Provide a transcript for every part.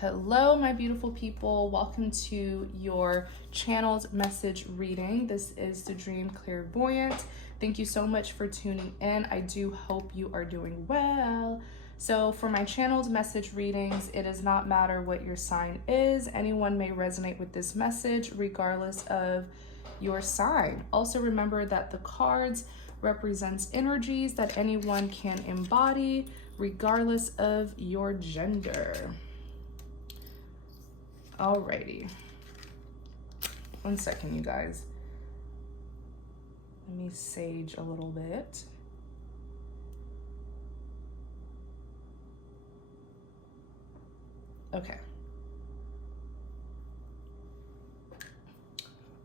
Hello, my beautiful people. Welcome to your channel's message reading. This is the Dream Clairvoyant. Thank you so much for tuning in. I do hope you are doing well. So for my channel's message readings, it does not matter what your sign is. Anyone may resonate with this message regardless of your sign. Also remember that the cards represents energies that anyone can embody regardless of your gender. Alrighty. 1 second, you guys. Let me sage a little bit. Okay.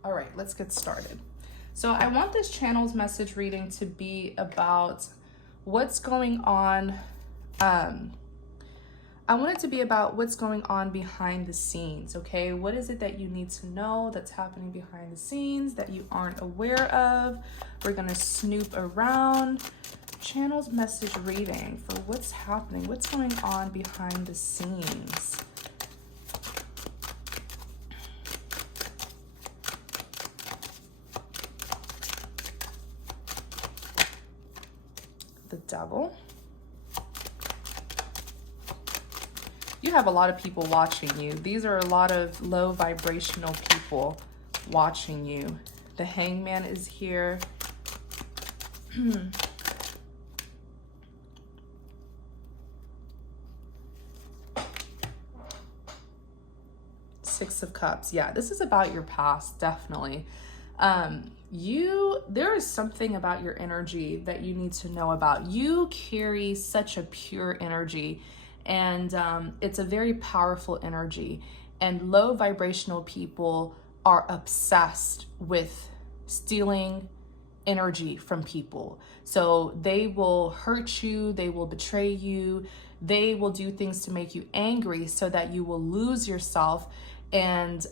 All right, let's get started. So I want this channel's message reading to be about what's going on. I want it to be about what's going on behind the scenes, okay? What is it that you need to know that's happening behind the scenes that you aren't aware of? We're gonna snoop around. Channel's message reading for what's happening, what's going on behind the scenes. The Devil. You have a lot of people watching you. These are a lot of low vibrational people watching you. The Hangman is here. Six of Cups. Yeah, this is about your past, definitely. There is something about your energy that you need to know about. You carry such a pure energy, and it's a very powerful energy, and low vibrational people are obsessed with stealing energy from people. So they will hurt you, they will betray you, they will do things to make you angry so that you will lose yourself and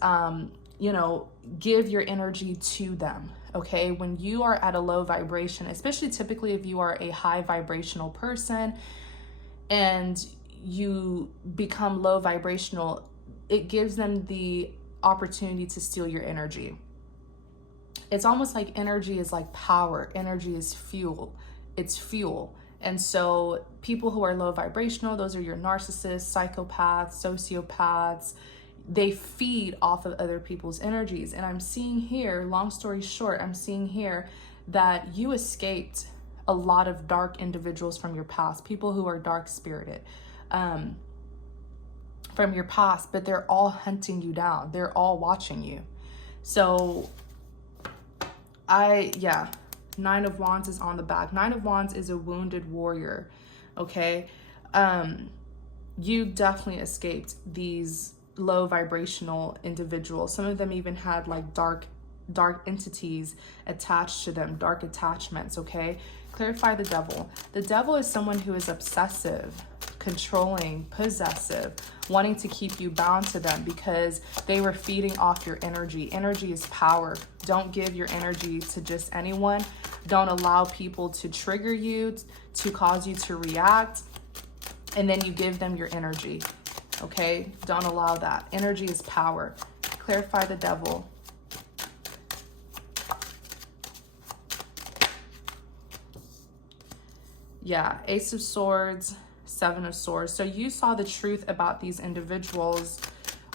give your energy to them. Okay, when you are at a low vibration, especially typically if you are a high vibrational person and you become low vibrational, it gives them the opportunity to steal your energy. It's almost like energy is like power. Energy is fuel. It's fuel. And so people who are low vibrational, those are your narcissists, psychopaths, sociopaths. They feed off of other people's energies. And I'm seeing here, long story short, I'm seeing here that you escaped a lot of dark individuals from your past, people who are dark spirited from your past, but they're all hunting you down. They're all watching you. So Nine of Wands is on the back. Nine of Wands is a wounded warrior. Okay. You definitely escaped these low vibrational individuals. Some of them even had like dark entities attached to them, dark attachments. Okay. Clarify the Devil. The Devil is someone who is obsessive, controlling, possessive, wanting to keep you bound to them because they were feeding off your energy. Energy is power. Don't give your energy to just anyone. Don't allow people to trigger you, to cause you to react, and then you give them your energy. Okay? Don't allow that. Energy is power. Clarify the Devil. Yeah, Ace of Swords, Seven of Swords. So you saw the truth about these individuals.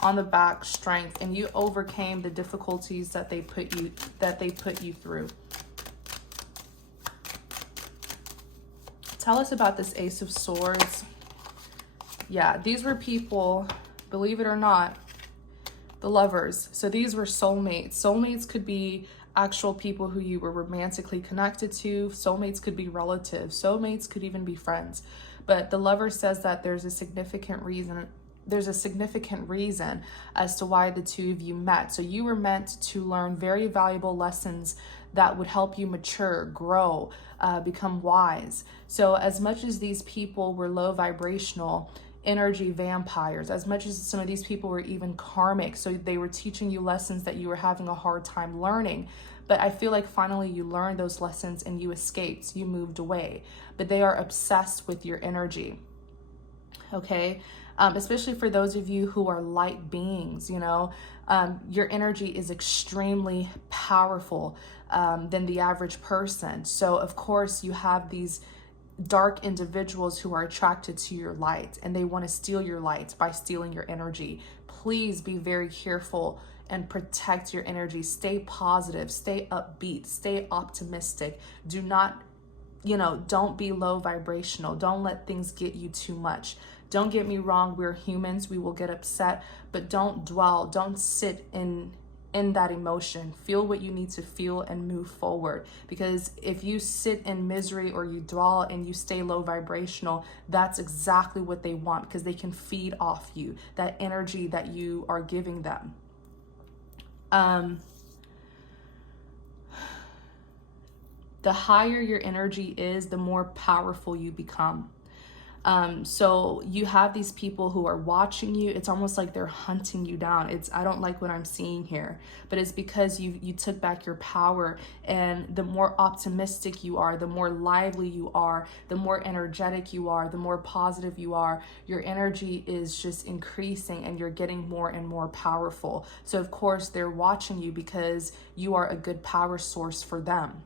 On the back, Strength, and you overcame the difficulties that they put you through. Tell us about this Ace of Swords. Yeah, these were people, believe it or not, the lovers. So these were soulmates. Soulmates could be actual people who you were romantically connected to. Soulmates could be relatives. Soulmates could even be friends. But the lover says that there's a significant reason as to why the two of you met. So you were meant to learn very valuable lessons that would help you mature, grow, become wise. So as much as these people were low vibrational, energy vampires, as much as some of these people were even karmic, so they were teaching you lessons that you were having a hard time learning, but I feel like finally you learned those lessons and you escaped, you moved away, but they are obsessed with your energy. okay? Especially for those of you who are light beings, you know, your energy is extremely powerful than the average person. So of course you have these dark individuals who are attracted to your light, and they want to steal your light by stealing your energy. Please be very careful and protect your energy. Stay positive, stay upbeat, stay optimistic. Do not, you know, don't be low vibrational. Don't let things get you too much. Don't get me wrong, we're humans, we will get upset, but don't dwell, don't sit in that emotion. Feel what you need to feel and move forward. Because if you sit in misery or you dwell and you stay low vibrational, that's exactly what they want, because they can feed off you, that energy that you are giving them. The higher your energy is, the more powerful you become. So you have these people who are watching you. It's almost like they're hunting you down. I don't like what I'm seeing here, but it's because you took back your power. And the more optimistic you are, the more lively you are, the more energetic you are, the more positive you are, your energy is just increasing and you're getting more and more powerful. So of course they're watching you because you are a good power source for them.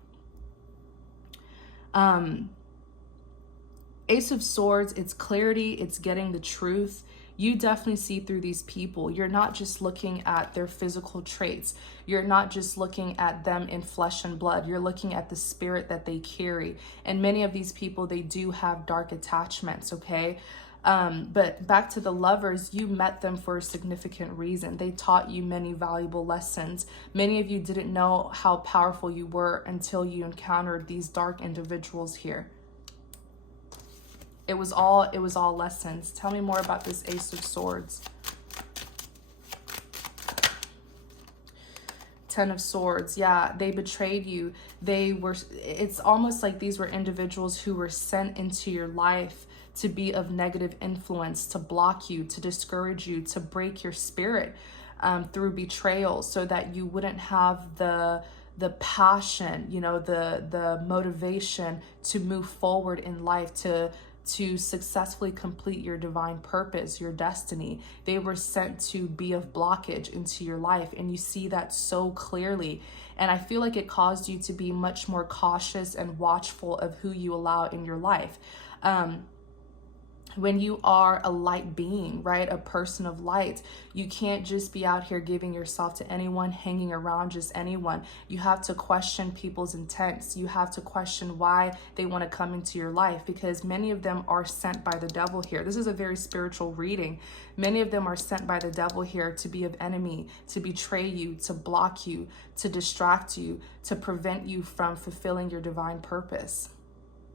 Ace of Swords, it's clarity, it's getting the truth. You definitely see through these people. You're not just looking at their physical traits. You're not just looking at them in flesh and blood. You're looking at the spirit that they carry. And many of these people, they do have dark attachments, okay? But back to the Lovers, you met them for a significant reason. They taught you many valuable lessons. Many of you didn't know how powerful you were until you encountered these dark individuals here. It was all lessons. Tell me more about this Ace of Swords. Ten of Swords. Yeah, they betrayed you. It's almost like these were individuals who were sent into your life to be of negative influence, to block you, to discourage you, to break your spirit through betrayal, so that you wouldn't have the passion, you know, the motivation to move forward in life, to successfully complete your divine purpose, your destiny. They were sent to be of blockage into your life, and you see that so clearly. And I feel like it caused you to be much more cautious and watchful of who you allow in your life. When you are a light being, right, a person of light, you can't just be out here giving yourself to anyone, hanging around just anyone. You have to question people's intents. You have to question why they want to come into your life, because many of them are sent by the devil here. This is a very spiritual reading. Many of them are sent by the devil here to be of enemy, to betray you, to block you, to distract you, to prevent you from fulfilling your divine purpose.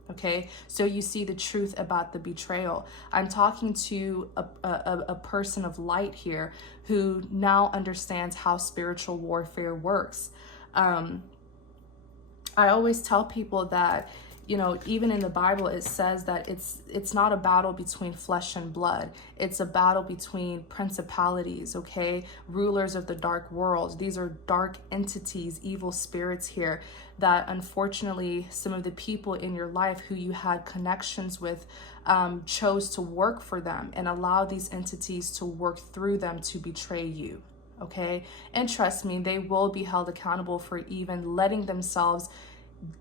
Okay, so you see the truth about the betrayal. I'm talking to a person of light here who now understands how spiritual warfare works. I always tell people that, you know, even in the Bible, it says that it's not a battle between flesh and blood. It's a battle between principalities, okay? Rulers of the dark world. These are dark entities, evil spirits here, that unfortunately some of the people in your life who you had connections with chose to work for them and allow these entities to work through them to betray you, okay? And trust me, they will be held accountable for even letting themselves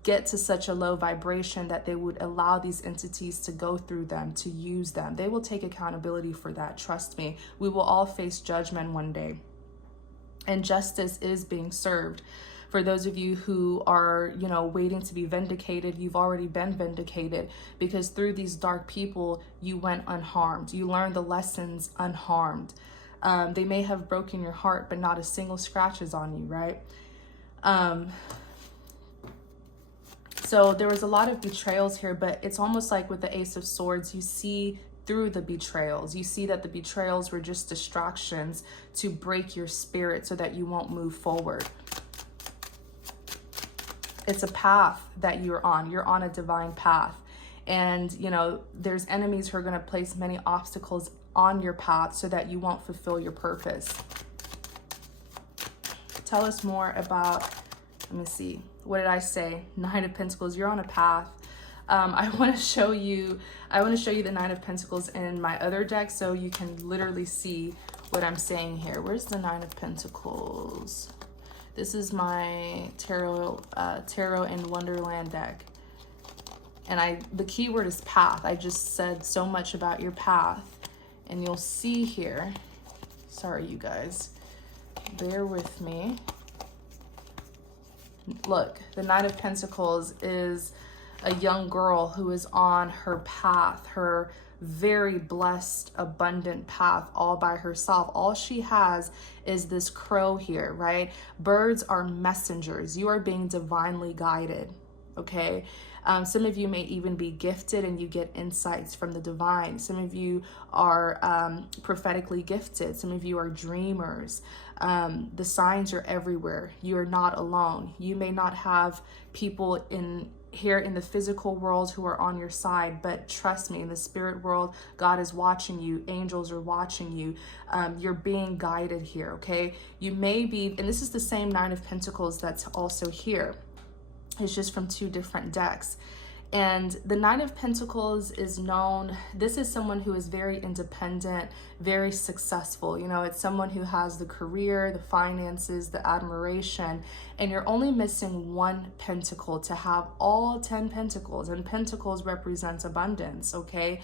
get to such a low vibration that they would allow these entities to go through them, to use them. They will take accountability for that. Trust me, we will all face judgment one day, and justice is being served. For those of you who are, you know, waiting to be vindicated, you've already been vindicated, because through these dark people, you went unharmed. You learned the lessons unharmed. They may have broken your heart, but not a single scratch is on you, right? So there was a lot of betrayals here, but it's almost like with the Ace of Swords, you see through the betrayals. You see that the betrayals were just distractions to break your spirit so that you won't move forward. It's a path that you're on. You're on a divine path. And, you know, there's enemies who are going to place many obstacles on your path so that you won't fulfill your purpose. Tell us more about, let me see. What did I say? Knight of Pentacles, you're on a path. I want to show you the Nine of Pentacles in my other deck so you can literally see what I'm saying here. Where's the Nine of Pentacles? This is my Tarot in Wonderland deck. And the key word is path. I just said so much about your path. And you'll see here, sorry you guys, bear with me. Look, the Knight of Pentacles is a young girl who is on her path, her very blessed, abundant path all by herself. All she has is this crow here, right? Birds are messengers. You are being divinely guided, okay? Some of you may even be gifted and you get insights from the divine. Some of you are prophetically gifted. Some of you are dreamers. The signs are everywhere. You are not alone. You may not have people here in the physical world who are on your side, but trust me, in the spirit world, God is watching you. Angels are watching you. You're being guided here, okay? You may be, and this is the same Nine of Pentacles that's also here. It's just from two different decks. And the Nine of Pentacles is known, this is someone who is very independent, very successful. You know, it's someone who has the career, the finances, the admiration, and you're only missing one pentacle to have all 10 pentacles. And pentacles represents abundance, okay?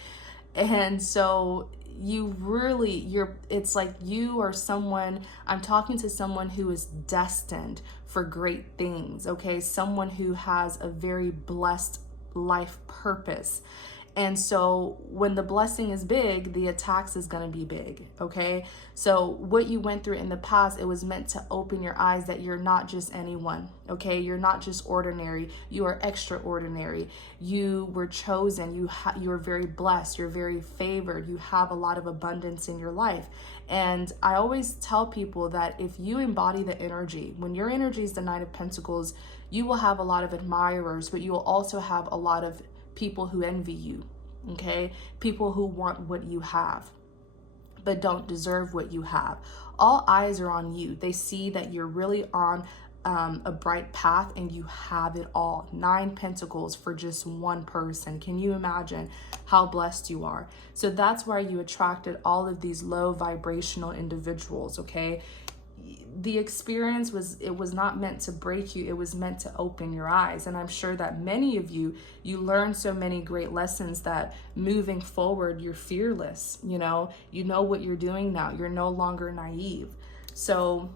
And so it's like you are someone, I'm talking to someone who is destined for great things, okay? Someone who has a very blessed life purpose. And so when the blessing is big, the attacks is going to be big, okay? So what you went through in the past, it was meant to open your eyes that you're not just anyone, okay? You're not just ordinary. You are extraordinary. You were chosen. You are very blessed. You're very favored. You have a lot of abundance in your life. And I always tell people that if you embody the energy, when your energy is the Knight of Pentacles, you will have a lot of admirers, but you will also have a lot of people who envy you, okay? People who want what you have, but don't deserve what you have. All eyes are on you. They see that you're really on a bright path and you have it all. 9 pentacles for just one person. Can you imagine how blessed you are? So that's why you attracted all of these low vibrational individuals, okay? The experience was not meant to break you. It was meant to open your eyes. And I'm sure that many of you learned so many great lessons that moving forward, you're fearless. You know what you're doing now. You're no longer naive. So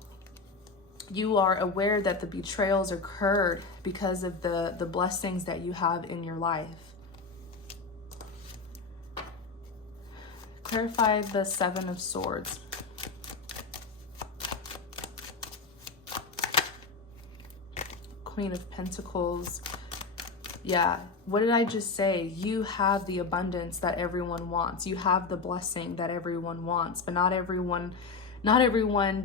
you are aware that the betrayals occurred because of the blessings that you have in your life. Clarify the Seven of Swords. Queen of Pentacles. Yeah, what did I just say? You have the abundance that everyone wants. You have the blessing that everyone wants, but not everyone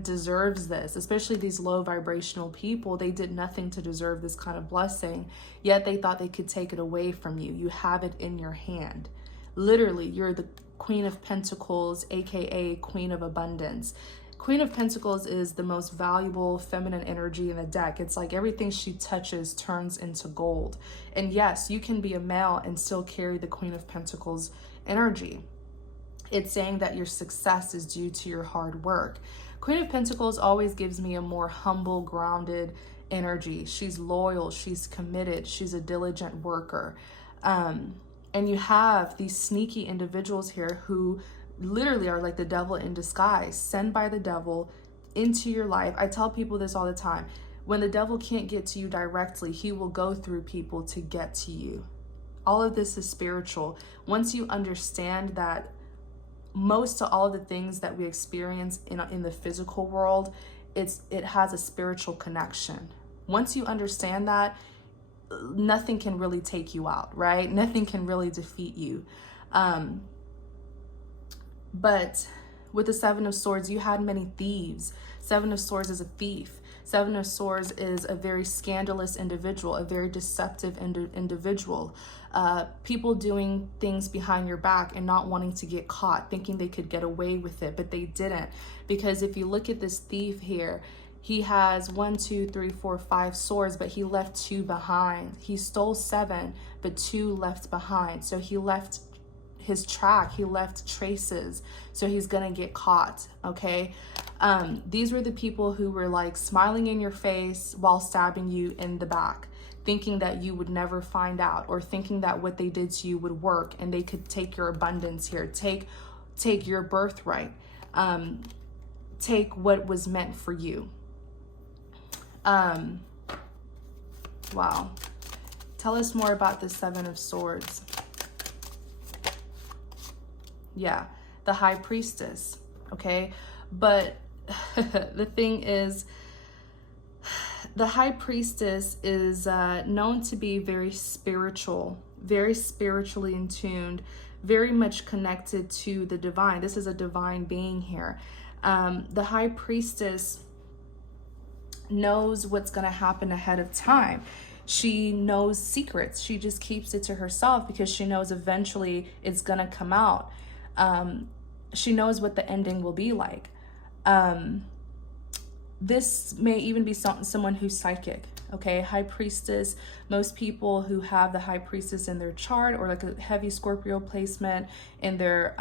deserves this, especially these low vibrational people. They did nothing to deserve this kind of blessing, yet they thought they could take it away from you. You have it in your hand. Literally, you're the Queen of Pentacles, aka Queen of Abundance. Queen of Pentacles is the most valuable feminine energy in the deck. It's like everything she touches turns into gold. And yes, you can be a male and still carry the Queen of Pentacles energy. It's saying that your success is due to your hard work. Queen of Pentacles always gives me a more humble, grounded energy. She's loyal, she's committed, she's a diligent worker. And you have these sneaky individuals here who literally are like the devil in disguise, sent by the devil into your life. I tell people this all the time. When the devil can't get to you directly, he will go through people to get to you. All of this is spiritual. Once you understand that most of all the things that we experience in the physical world, it has a spiritual connection. Once you understand that, nothing can really take you out, right? Nothing can really defeat you. But with the Seven of Swords, you had many thieves. Seven of Swords is a thief. Seven of Swords is a very scandalous individual, a very deceptive individual. People doing things behind your back and not wanting to get caught, thinking they could get away with it, but they didn't. Because if you look at this thief here, He has 1, 2, 3, 4, 5 swords, but he left 2 behind. He stole 7, but 2 left behind. So he left his track, he left traces. So he's gonna get caught, okay? These were the people who were like smiling in your face while stabbing you in the back, thinking that you would never find out, or thinking that what they did to you would work and they could take your abundance here, take your birthright, take what was meant for you. Wow. Tell us more about the 7 of Swords. Yeah, the High Priestess, okay? But the thing is, the High Priestess is known to be very spiritual, very spiritually in tuned, very much connected to the divine. This is a divine being here. The High Priestess knows what's going to happen ahead of time. She knows secrets. She just keeps it to herself because she knows eventually it's going to come out. She knows what the ending will be like. This may even be someone who's psychic, okay? High Priestess, most people who have the High Priestess in their chart, or like a heavy Scorpio placement in their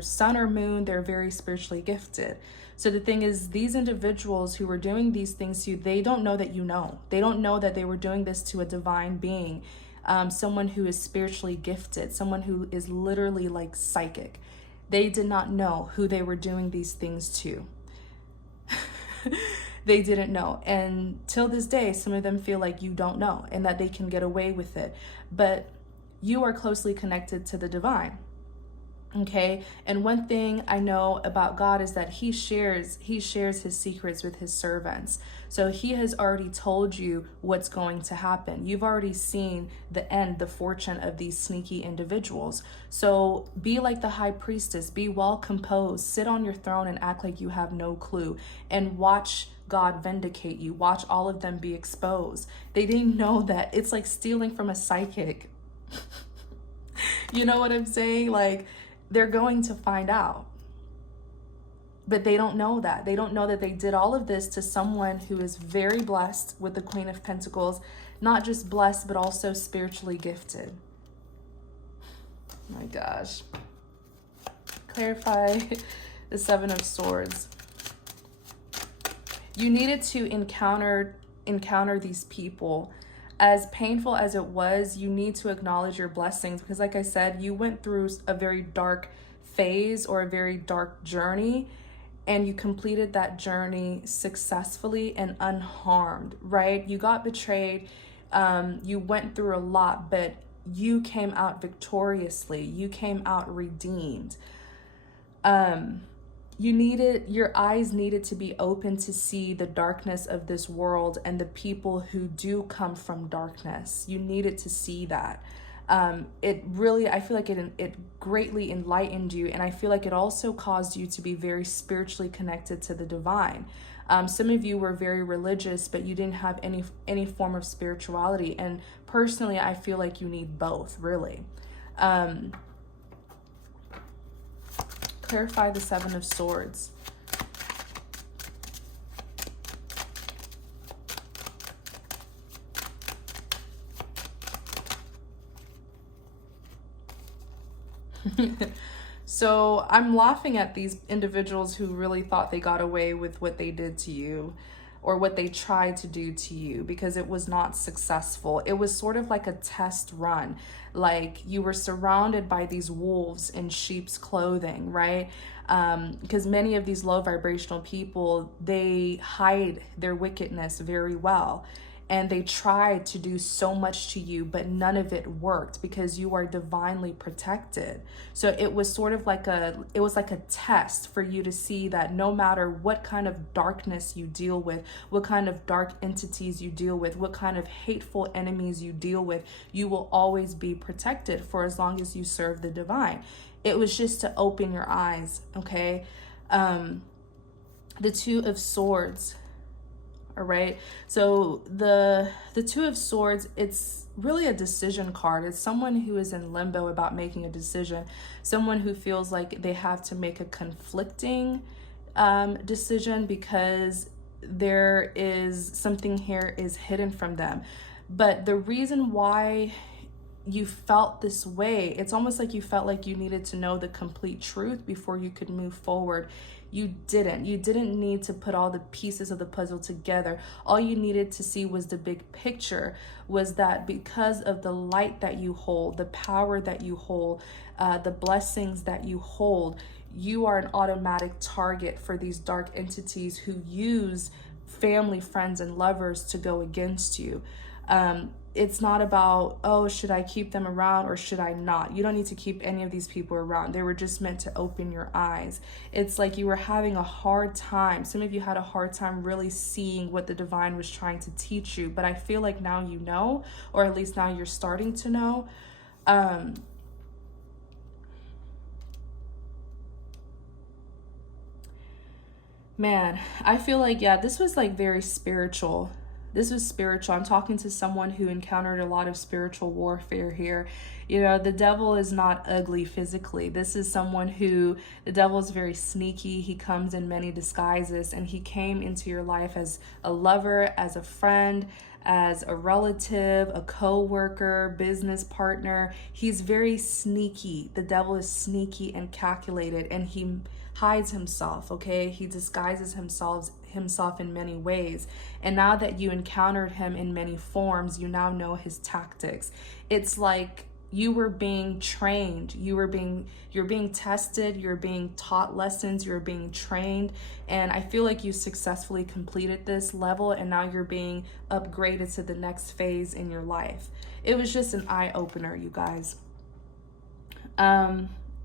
sun or moon, they're very spiritually gifted. So the thing is, these individuals who were doing these things to you, they don't know that you know. They don't know that they were doing this to a divine being, someone who is spiritually gifted, someone who is literally like psychic. They did not know who they were doing these things to. They didn't know. And till this day, some of them feel like you don't know and that they can get away with it. But you are closely connected to the divine. Okay, and one thing I know about God is that he shares his secrets with his servants. So he has already told you what's going to happen. You've already seen the end, the fortune of these sneaky individuals. So be like the High Priestess, be well composed, sit on your throne and act like you have no clue, and watch God vindicate you. Watch all of them be exposed. They didn't know that. It's like stealing from a psychic. You know what I'm saying? Like, they're going to find out. But they don't know that. They don't know that they did all of this to someone who is very blessed with the Queen of Pentacles. Not just blessed, but also spiritually gifted. Oh my gosh. Clarify the 7 of Swords. You needed to encounter these people. As painful as it was, you need to acknowledge your blessings, because like I said, you went through a very dark phase or a very dark journey, and you completed that journey successfully and unharmed, right? You got betrayed, you went through a lot, but you came out victoriously. You came out redeemed. Your eyes needed to be open to see the darkness of this world and the people who do come from darkness. You needed to see that. It really, I feel like it greatly enlightened you, and I feel like it also caused you to be very spiritually connected to the divine. Some of you were very religious, but you didn't have any form of spirituality, and personally, I feel like you need both, really. Clarify the 7 of Swords. So I'm laughing at these individuals who really thought they got away with what they did to you, or what they tried to do to you, because it was not successful. It was sort of like a test run. Like you were surrounded by these wolves in sheep's clothing, right? Because many of these low vibrational people, they hide their wickedness very well. And they tried to do so much to you, but none of it worked because you are divinely protected. So it was sort of like a test for you to see that no matter what kind of darkness you deal with, what kind of dark entities you deal with, what kind of hateful enemies you deal with, you will always be protected for as long as you serve the divine. It was just to open your eyes, okay? The 2 of Swords. All right, so the 2 of Swords, it's really a decision card. It's someone who is in limbo about making a decision, someone who feels like they have to make a conflicting decision because there is something here is hidden from them. But the reason why you felt this way, it's almost like you felt like you needed to know the complete truth before you could move forward. You didn't need to put all the pieces of the puzzle together. All you needed to see was the big picture, was that because of the light that you hold, the power that you hold, the blessings that you hold, you are an automatic target for these dark entities who use family, friends, and lovers to go against you. It's not about, oh, should I keep them around or should I not? You don't need to keep any of these people around. They were just meant to open your eyes. It's like you were having a hard time. Some of you had a hard time really seeing what the divine was trying to teach you. But I feel like now you know, or at least now you're starting to know. Man, I feel like, yeah, this was like very spiritual. This was spiritual. I'm talking to someone who encountered a lot of spiritual warfare here. You know, the devil is not ugly physically. This is someone who, the devil is very sneaky. He comes in many disguises, and he came into your life as a lover, as a friend, as a relative, a co-worker, business partner. He's very sneaky. The devil is sneaky and calculated, and he hides himself, okay? He disguises himself in many ways. And now that you encountered him in many forms, you now know his tactics. It's like you were being trained, you're being tested, you're being taught lessons, you're being trained. And I feel like you successfully completed this level, and now you're being upgraded to the next phase in your life. It was just an eye-opener, you guys.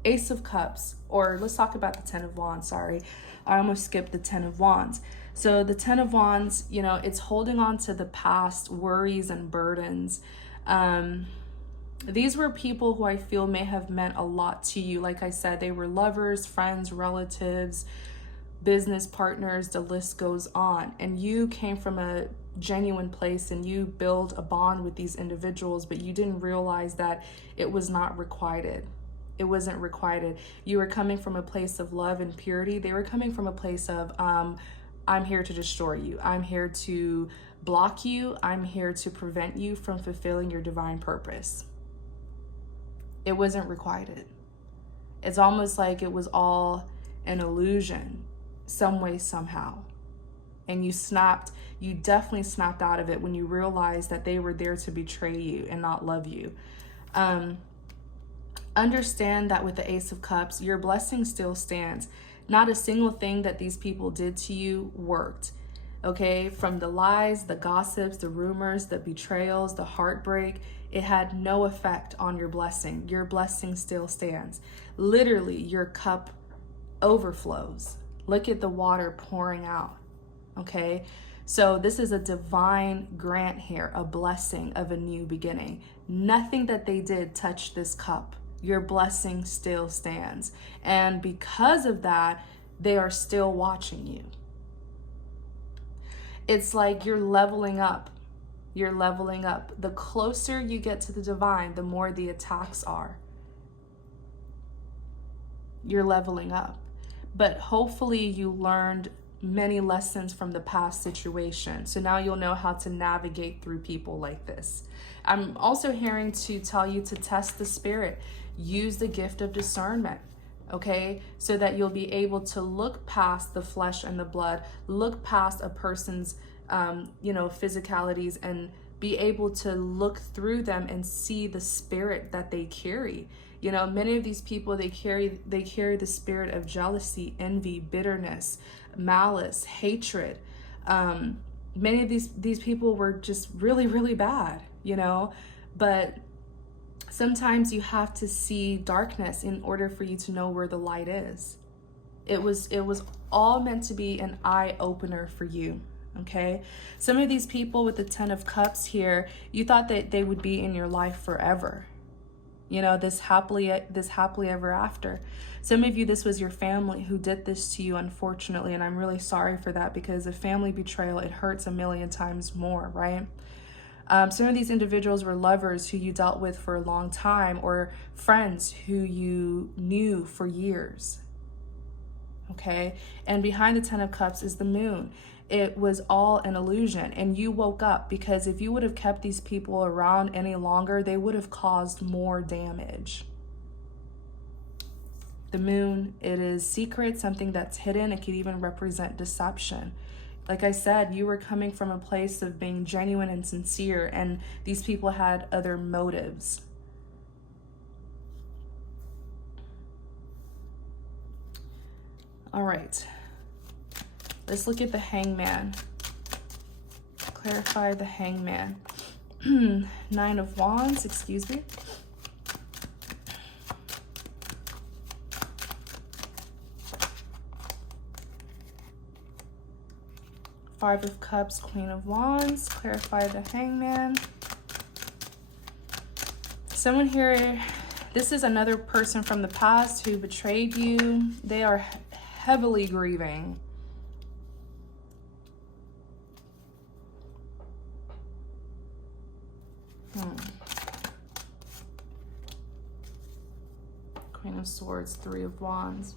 Ace of Cups, or let's talk about the Ten of Wands. Sorry, I almost skipped the Ten of Wands. So the Ten of Wands, you know, it's holding on to the past worries and burdens. These were people who I feel may have meant a lot to you. Like I said, they were lovers, friends, relatives, business partners, the list goes on. And you came from a genuine place and you build a bond with these individuals, but you didn't realize that it was not requited. It wasn't requited. You were coming from a place of love and purity. They were coming from a place of, I'm here to destroy you. I'm here to block you. I'm here to prevent you from fulfilling your divine purpose. It wasn't requited. It's almost like it was all an illusion, some way, somehow. And you definitely snapped out of it when you realized that they were there to betray you and not love you. Understand that with the Ace of Cups, your blessing still stands. Not a single thing that these people did to you worked. Okay, from the lies, the gossips, the rumors, the betrayals, the heartbreak, it had no effect on your blessing. Your blessing still stands. Literally, your cup overflows. Look at the water pouring out. Okay, so this is a divine grant here, a blessing of a new beginning. Nothing that they did touched this cup. Your blessing still stands. And because of that, they are still watching you. It's like you're leveling up. You're leveling up. The closer you get to the divine, the more the attacks are. You're leveling up. But hopefully you learned many lessons from the past situation. So now you'll know how to navigate through people like this. I'm also hearing to tell you to test the spirit. Use the gift of discernment, okay? So that you'll be able to look past the flesh and the blood, look past a person's, physicalities, and be able to look through them and see the spirit that they carry. You know, many of these people, they carry the spirit of jealousy, envy, bitterness, malice, hatred. Many of these people were just really, really bad, you know, but sometimes you have to see darkness in order for you to know where the light is. It was all meant to be an eye opener for you. Okay, some of these people with the Ten of Cups here, you thought that they would be in your life forever. You know, this happily ever after. Some of you, this was your family who did this to you, unfortunately, and I'm really sorry for that, because a family betrayal, it hurts a million times more, right? Some of these individuals were lovers who you dealt with for a long time, or friends who you knew for years. okay? And behind the Ten of Cups is the Moon. It was all an illusion, and you woke up, because if you would have kept these people around any longer, they would have caused more damage. The Moon, it is secret, something that's hidden. It could even represent deception. Like I said, you were coming from a place of being genuine and sincere, and these people had other motives. All right, let's look at the Hangman. Clarify the Hangman. Nine of Wands, excuse me. Five of Cups, Queen of Wands. Clarify the Hangman. Someone here, this is another person from the past who betrayed you. They are heavily grieving. Queen of Swords, Three of Wands.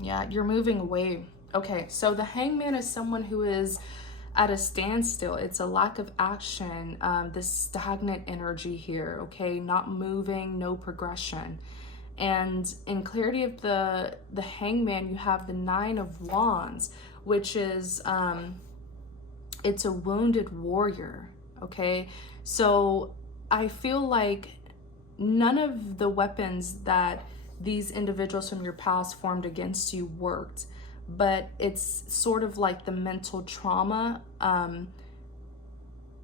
Yeah, you're moving away. Okay, so the Hangman is someone who is at a standstill. It's a lack of action, this stagnant energy here, okay? Not moving, no progression. And in clarity of the Hangman, you have the Nine of Wands, which is, it's a wounded warrior, okay? So I feel like none of the weapons that these individuals from your past formed against you worked, but it's sort of like the mental trauma,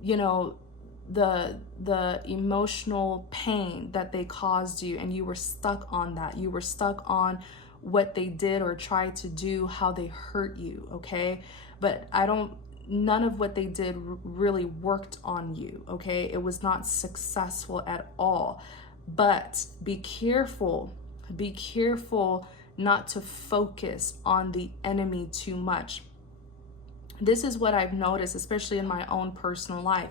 you know, the emotional pain that they caused you, and you were stuck on that. You were stuck on what they did or tried to do, how they hurt you, okay? But none of what they did really worked on you, okay? It was not successful at all. But be careful not to focus on the enemy too much. This is what I've noticed, especially in my own personal life,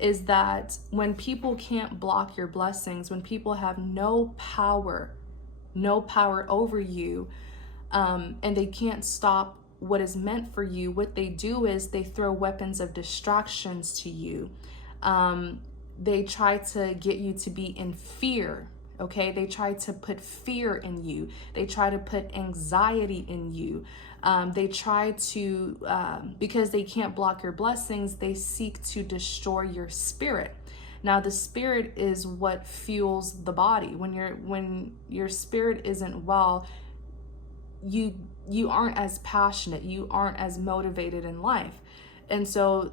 is that when people can't block your blessings, when people have no power over you, and they can't stop what is meant for you, what they do is they throw weapons of distractions to you. They try to get you to be in fear. Okay, they try to put fear in you. They try to put anxiety in you. They try to, because they can't block your blessings, they seek to destroy your spirit. Now, the spirit is what fuels the body. When your spirit isn't well, you aren't as passionate, you aren't as motivated in life. And so,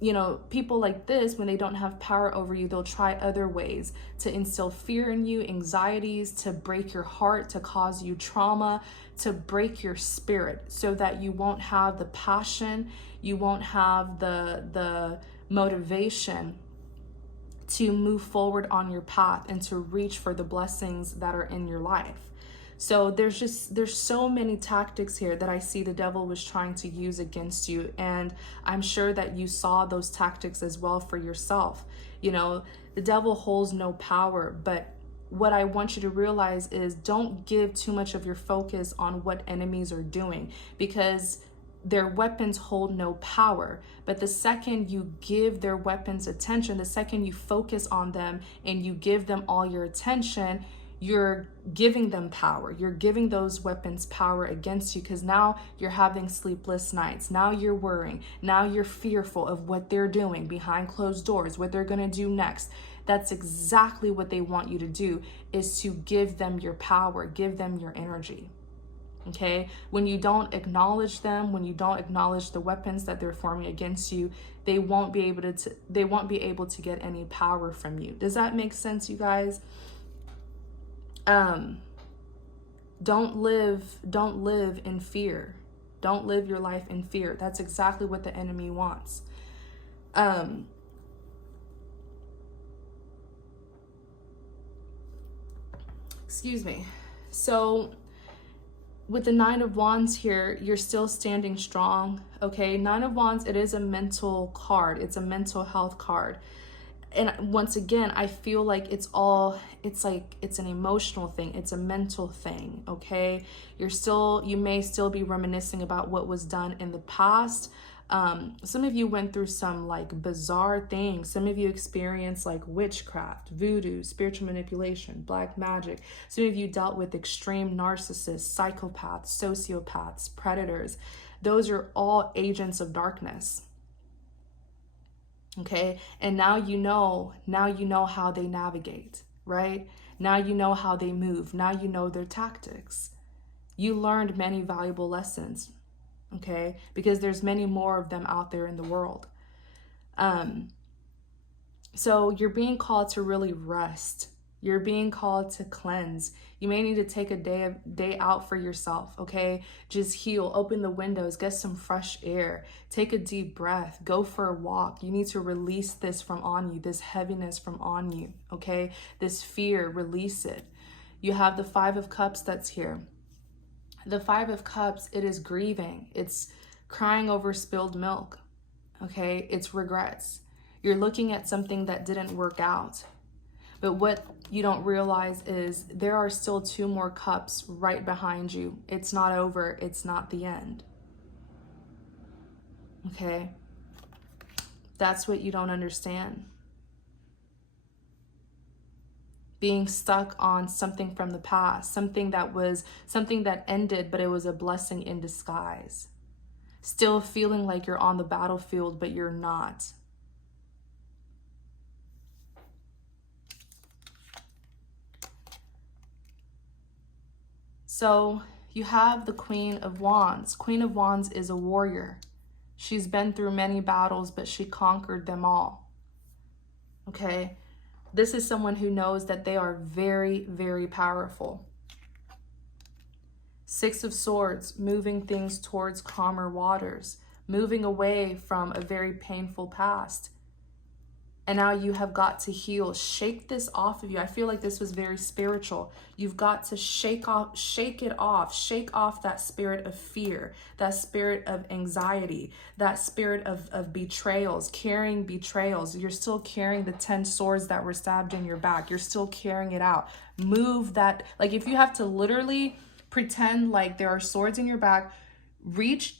you know, people like this, when they don't have power over you, they'll try other ways to instill fear in you, anxieties, to break your heart, to cause you trauma, to break your spirit, so that you won't have the passion, you won't have the motivation to move forward on your path and to reach for the blessings that are in your life. So there's so many tactics here that I see the devil was trying to use against you. And I'm sure that you saw those tactics as well for yourself. You know, the devil holds no power, but what I want you to realize is don't give too much of your focus on what enemies are doing, because their weapons hold no power. But the second you give their weapons attention, the second you focus on them and you give them all your attention, you're giving them power. You're giving those weapons power against you, because now you're having sleepless nights. Now you're worrying. Now you're fearful of what they're doing behind closed doors, what they're going to do next. That's exactly what they want you to do, is to give them your power, give them your energy. Okay? When you don't acknowledge them, when you don't acknowledge the weapons that they're forming against you, they won't be able to get any power from you. Does that make sense, you guys? Don't live in fear. Don't live your life in fear. That's exactly what the enemy wants. Excuse me. So with the Nine of Wands here, you're still standing strong. Okay, Nine of Wands, it is a mental card. It's a mental health card. And once again, I feel like it's like it's an emotional thing, it's a mental thing, okay? You may still be reminiscing about what was done in the past. Some of you went through some like bizarre things. Some of you experienced like witchcraft, voodoo, spiritual manipulation, black magic. Some of you dealt with extreme narcissists, psychopaths, sociopaths, predators. Those are all agents of darkness. Okay, and now you know how they navigate, right? Now you know how they move. Now you know their tactics. You learned many valuable lessons, okay? Because there's many more of them out there in the world. So you're being called to really rest. You're being called to cleanse. You may need to take a day out for yourself, okay? Just heal, open the windows, get some fresh air, take a deep breath, go for a walk. You need to release this from on you, this heaviness from on you, okay? This fear, release it. You have the Five of Cups that's here. The Five of Cups, it is grieving. It's crying over spilled milk, okay? It's regrets. You're looking at something that didn't work out. But what you don't realize is there are still 2 more cups right behind you. It's not over. It's not the end. Okay? That's what you don't understand. Being stuck on something from the past, something that ended, but it was a blessing in disguise. Still feeling like you're on the battlefield, but you're not. So you have the Queen of Wands. Queen of Wands is a warrior. She's been through many battles, but she conquered them all. Okay? This is someone who knows that they are very, very powerful. Six of Swords, moving things towards calmer waters, moving away from a very painful past. And now you have got to heal. Shake this off of you. I feel like this was very spiritual. You've got to shake it off. Shake off that spirit of fear, that spirit of anxiety, that spirit of betrayals, carrying betrayals. You're still carrying the 10 swords that were stabbed in your back. You're still carrying it out. Move that. Like if you have to literally pretend like there are swords in your back,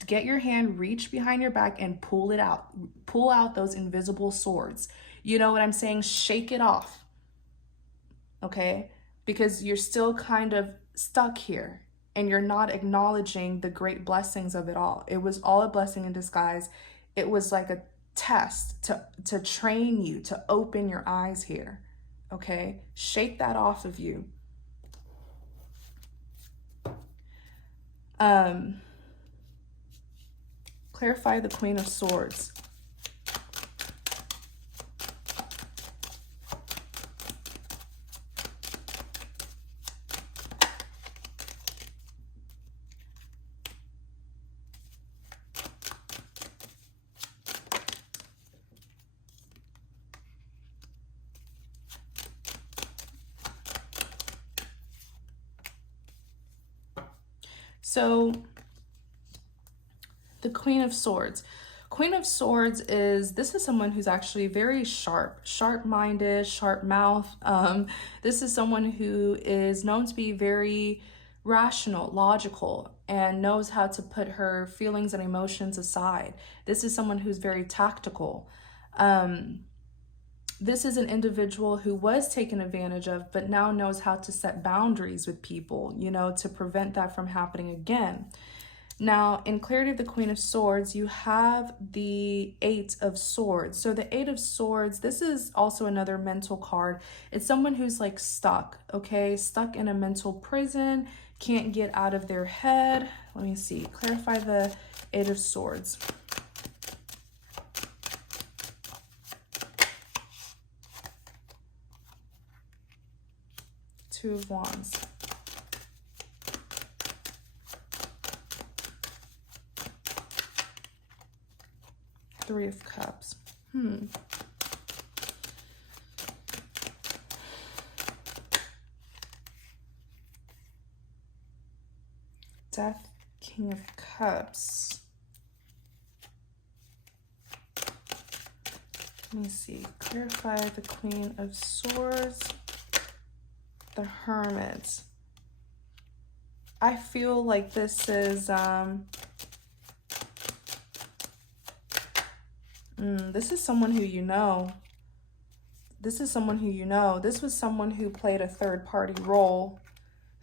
get your hand, reach behind your back and pull it out. Pull out those invisible swords. You know what I'm saying? Shake it off. Okay? Because you're still kind of stuck here and you're not acknowledging the great blessings of it all. It was all a blessing in disguise. It was like a test to train you, to open your eyes here. Okay? Shake that off of you. Clarify the Queen of Swords. So the Queen of Swords. Queen of Swords this is someone who's actually very sharp-minded, sharp mouth. This is someone who is known to be very rational, logical, and knows how to put her feelings and emotions aside. This is someone who's very tactical. This is an individual who was taken advantage of, but now knows how to set boundaries with people, you know, to prevent that from happening again. Now, in clarity of the Queen of Swords, you have the Eight of Swords. So the Eight of Swords, this is also another mental card. It's someone who's like stuck, okay? Stuck in a mental prison, can't get out of their head. Let me see, clarify the Eight of Swords. Two of Wands. Three of Cups. Death, King of Cups. Let me see. Clarify the Queen of Swords. The Hermit. I feel like this is this is someone who you know. This is someone who you know. This was someone who played a third-party role,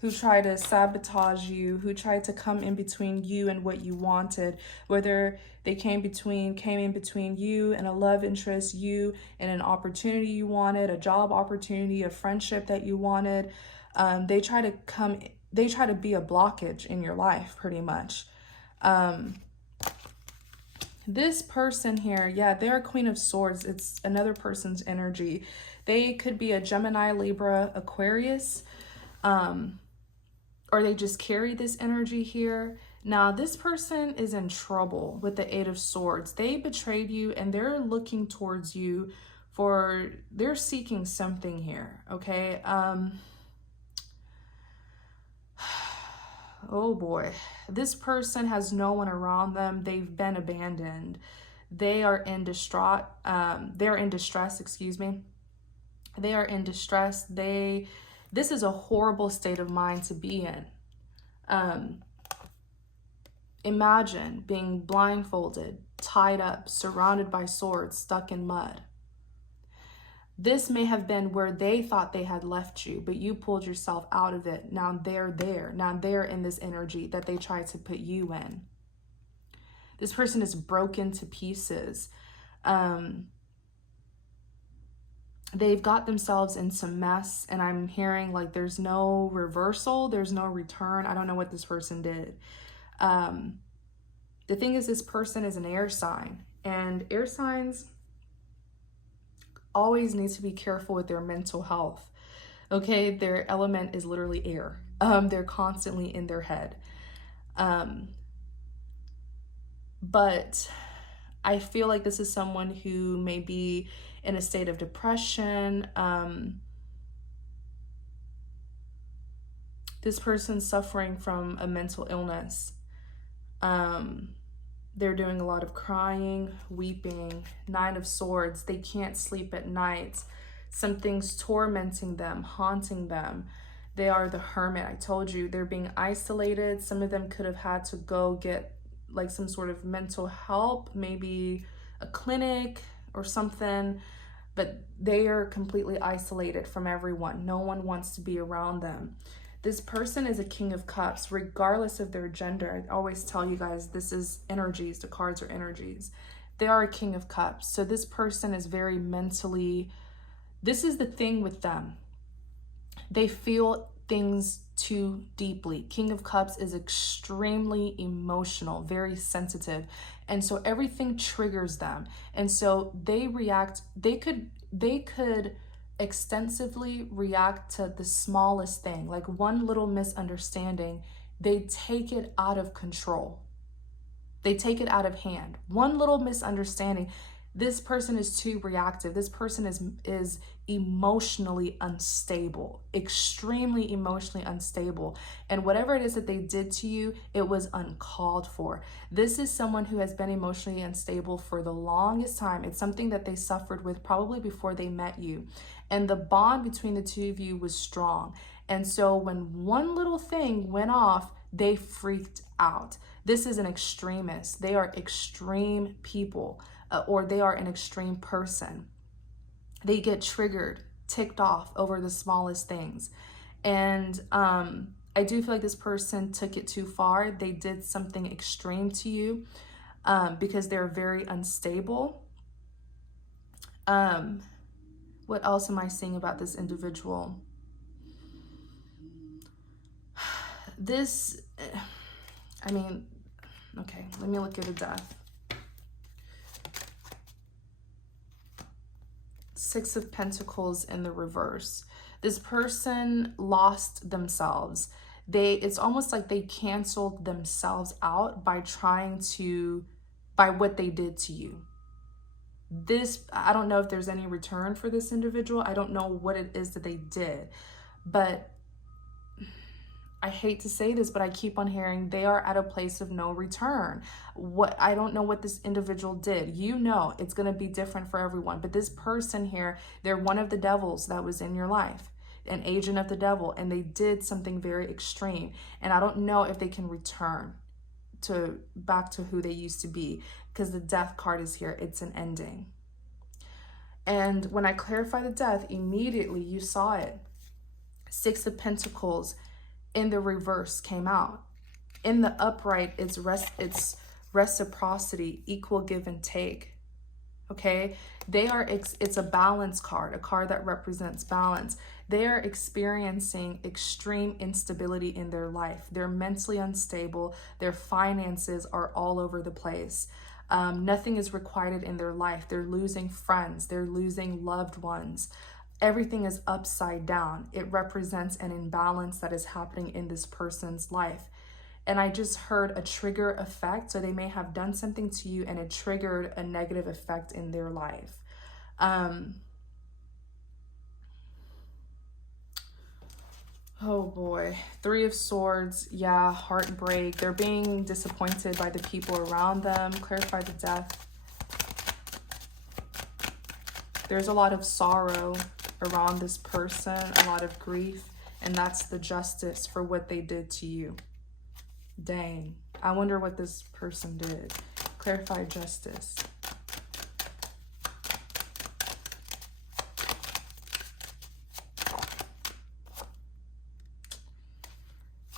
who tried to sabotage you, who tried to come in between you and what you wanted, whether they came in between you and a love interest, you and an opportunity you wanted, a job opportunity, a friendship that you wanted. They try to be a blockage in your life, pretty much. This person here, yeah, they're a Queen of Swords. It's another person's energy. They could be a Gemini, Libra, Aquarius, or they just carry this energy here. Now, this person is in trouble with the Eight of Swords. They betrayed you and they're looking towards you they're seeking something here, okay? Oh boy, this person has no one around them. They've been abandoned. They are in distress. They're in distress, excuse me. They are in distress. This is a horrible state of mind to be in. Imagine being blindfolded, tied up, surrounded by swords, stuck in mud. This may have been where they thought they had left you, but you pulled yourself out of it. Now they're there. Now they're in this energy that they tried to put you in. This person is broken to pieces. They've got themselves in some mess, and I'm hearing like there's no reversal, there's no return. I don't know what this person did. The thing is, this person is an air sign, and air signs always need to be careful with their mental health. Okay, their element is literally air. They're constantly in their head. But I feel like this is someone who may be in a state of depression. This person's suffering from a mental illness. They're doing a lot of crying, weeping, Nine of Swords. They can't sleep at night. Something's tormenting them, haunting them. They are the Hermit. I told you, they're being isolated. Some of them could have had to go get like some sort of mental help, maybe a clinic or something, but they are completely isolated from everyone. No one wants to be around them. This person is a King of Cups, regardless of their gender. I always tell you guys, this is energies. The cards are energies. They are a King of Cups. So this person is very mentally, this is the thing with them. They feel things too deeply. King of Cups is extremely emotional, very sensitive. And so everything triggers them. And so they react, they could extensively react to the smallest thing, like one little misunderstanding. They take it out of control. They take it out of hand. One little misunderstanding. This person is too reactive. This person is emotionally unstable, extremely emotionally unstable. And whatever it is that they did to you, it was uncalled for. This is someone who has been emotionally unstable for the longest time. It's something that they suffered with probably before they met you. And the bond between the two of you was strong. And so when one little thing went off, they freaked out. This is an extremist. They are extreme people. Or they are an extreme person. They get triggered, ticked off over the smallest things. And I do feel like this person took it too far. They did something extreme to you because they're very unstable. What else am I seeing about this individual? Okay, let me look at a death. Six of Pentacles in the reverse. This person lost themselves. It's almost like they canceled themselves out by what they did to you. I don't know if there's any return for this individual. I don't know what it is that they did, but I hate to say this, but I keep on hearing they are at a place of no return. I don't know what this individual did. You know, it's going to be different for everyone. But this person here, they're one of the devils that was in your life, an agent of the devil, and they did something very extreme. And I don't know if they can return back to who they used to be, because the death card is here. It's an ending. And when I clarify the death, immediately you saw it. Six of Pentacles in the reverse came out. In the upright, it's reciprocity, equal give and take. Okay, it's a balance card, a card that represents balance. They are experiencing extreme instability in their life. They're mentally unstable. Their finances are all over the place. Nothing is requited in their life. They're losing friends. They're losing loved ones. Everything is upside down. It represents an imbalance that is happening in this person's life. And I just heard a trigger effect. So they may have done something to you and it triggered a negative effect in their life. Oh boy. Three of Swords. Yeah, heartbreak. They're being disappointed by the people around them. Clarify the death. There's a lot of sorrow around this person, a lot of grief, and that's the justice for what they did to you. Dang. I wonder what this person did. Clarify justice.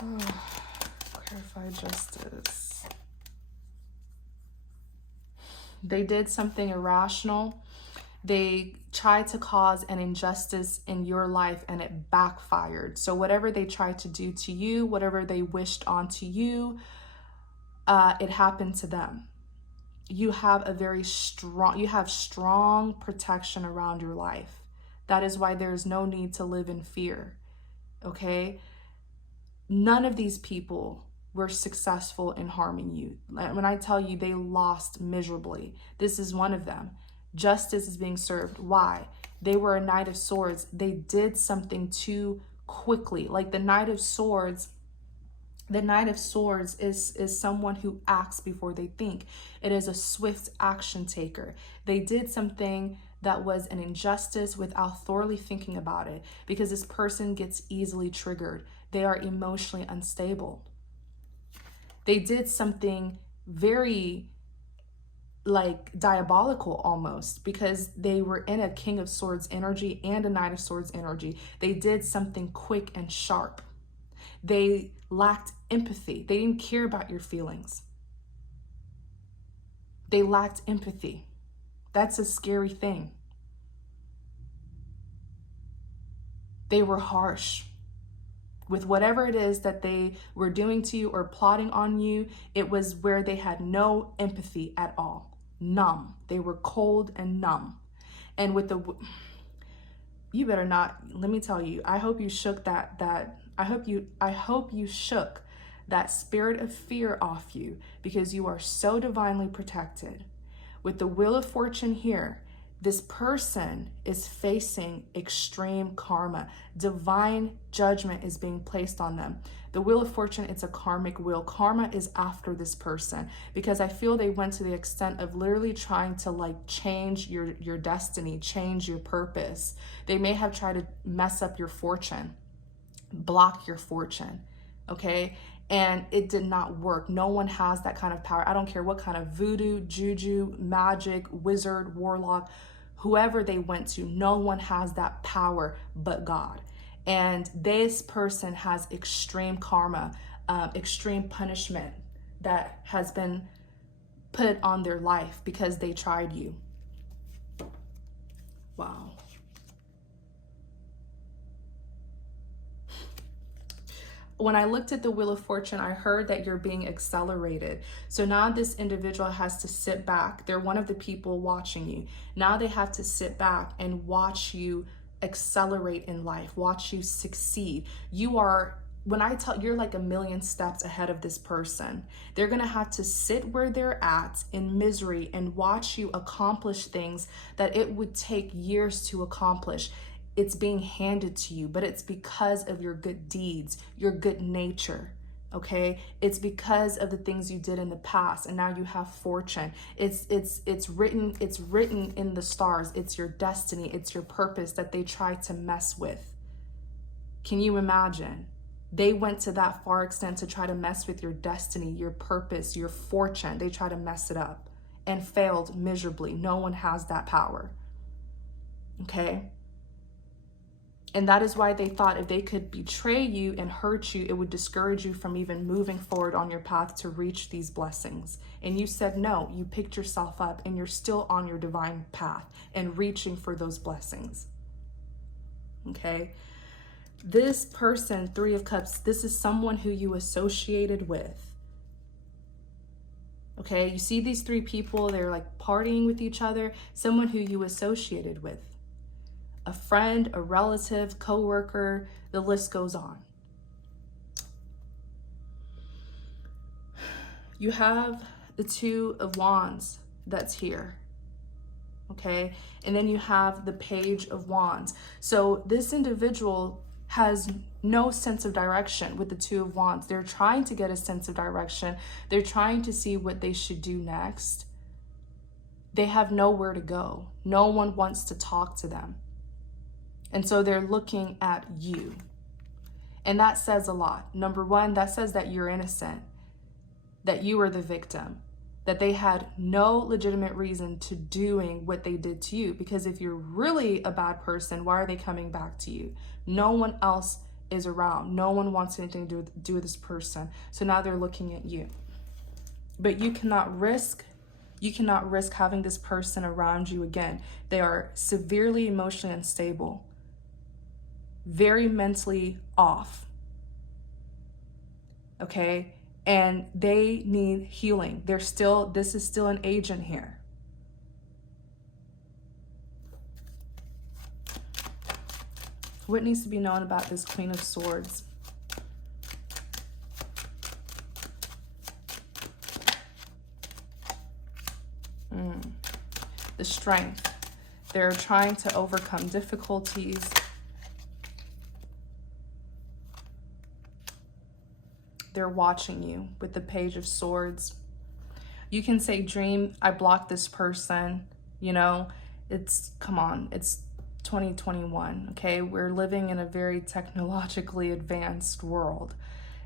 Oh, clarify justice. They did something irrational. They tried to cause an injustice in your life and it backfired. So whatever they tried to do to you, whatever they wished onto you, it happened to them. You have strong protection around your life. That is why there's no need to live in fear. Okay? None of these people were successful in harming you. When I tell you they lost miserably, this is one of them. Justice is being served. Why? They were a Knight of Swords. They did something too quickly. Like the Knight of Swords. The Knight of Swords is someone who acts before they think. It is a swift action taker. They did something that was an injustice without thoroughly thinking about it, because this person gets easily triggered. They are emotionally unstable. They did something very like diabolical almost, because they were in a King of Swords energy and a Knight of Swords energy. They did something quick and sharp. They lacked empathy. They didn't care about your feelings. They lacked empathy. That's a scary thing. They were harsh. With whatever it is that they were doing to you or plotting on you, it was where they had no empathy at all. Numb. They were cold and numb. And with you better not, let me tell you, I hope you shook I hope you shook that spirit of fear off you, because you are so divinely protected. With the Wheel of Fortune here, this person is facing extreme karma. Divine judgment is being placed on them. The Wheel of Fortune, it's a karmic wheel. Karma is after this person, because I feel they went to the extent of literally trying to like change your destiny, change your purpose. They may have tried to mess up your fortune, block your fortune, okay? And it did not work. No one has that kind of power. I don't care what kind of voodoo, juju, magic, wizard, warlock, whoever they went to, no one has that power but God. And this person has extreme karma, extreme punishment that has been put on their life because they tried you. Wow. When I looked at the Wheel of Fortune, I heard that you're being accelerated. So now this individual has to sit back. They're one of the people watching you. Now they have to sit back and watch you accelerate in life, watch you succeed. You are, when I tell you're like a million steps ahead of this person. They're going to have to sit where they're at in misery and watch you accomplish things that it would take years to accomplish. It's being handed to you, but it's because of your good deeds, your good nature. Okay, it's because of the things you did in the past, and now you have fortune. It's written in the stars. It's your destiny, it's your purpose that they try to mess with. Can you imagine? They went to that far extent to try to mess with your destiny, your purpose, your fortune. They try to mess it up and failed miserably. No one has that power. Okay? And that is why they thought if they could betray you and hurt you, it would discourage you from even moving forward on your path to reach these blessings. And you said no, you picked yourself up and you're still on your divine path and reaching for those blessings. Okay? This person, Three of Cups, this is someone who you associated with. Okay? You see these three people, they're like partying with each other, someone who you associated with. A friend, a relative, co-worker, the list goes on. You have the Two of Wands that's here. Okay? And then you have the Page of Wands. So this individual has no sense of direction with the Two of Wands. They're trying to get a sense of direction. They're trying to see what they should do next. They have nowhere to go. No one wants to talk to them. And so they're looking at you. And that says a lot. Number one, that says that you're innocent, that you were the victim, that they had no legitimate reason to doing what they did to you. Because if you're really a bad person, why are they coming back to you? No one else is around. No one wants anything to do with this person. So now they're looking at you. But you cannot risk having this person around you again. They are severely emotionally unstable, very mentally off. Okay? And they need healing. This is still an agent here. What needs to be known about this Queen of Swords? The strength. They're trying to overcome difficulties. They're watching you with the Page of Swords. You can say, dream, I blocked this person. You know, come on, it's 2021, okay? We're living in a very technologically advanced world,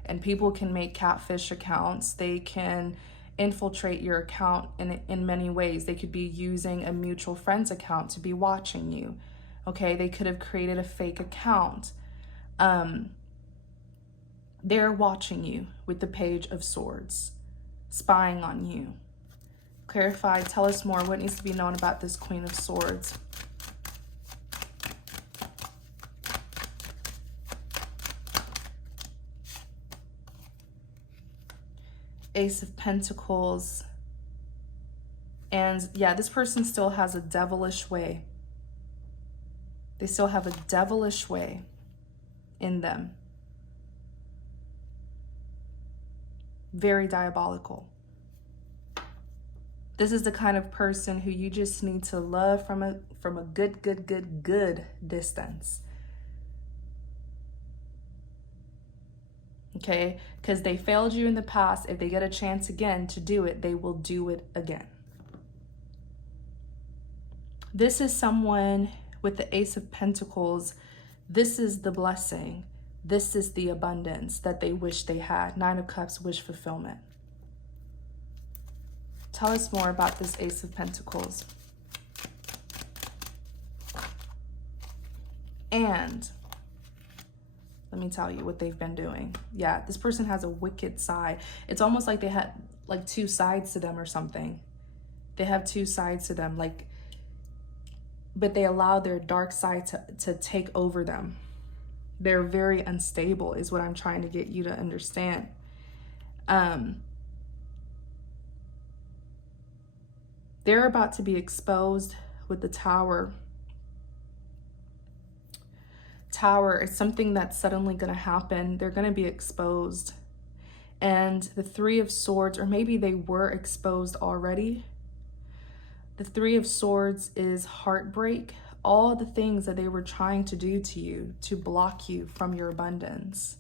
and people can make catfish accounts. They can infiltrate your account in many ways. They could be using a mutual friend's account to be watching you, okay? They could have created a fake account. They're watching you with the Page of Swords, spying on you. Clarify, tell us more. What needs to be known about this Queen of Swords? Ace of Pentacles. And yeah, this person still has a devilish way. They still have a devilish way in them. Very diabolical. This is the kind of person who you just need to love from a good distance. Okay? Because they failed you in the past. If they get a chance again to do it, they will do it again. This is someone with the Ace of Pentacles. This is the blessing. This is the abundance that they wish they had. Nine of Cups, wish fulfillment. Tell us more about this Ace of Pentacles. And let me tell you what they've been doing. Yeah, this person has a wicked side. It's almost like they had like two sides to them or something. They have two sides to them, like, but they allow their dark side to take over them. They're very unstable is what I'm trying to get you to understand. They're about to be exposed with the Tower. Tower is something that's suddenly going to happen. They're going to be exposed. And the Three of Swords, or maybe they were exposed already. The Three of Swords is heartbreak, all the things that they were trying to do to you to block you from your abundance.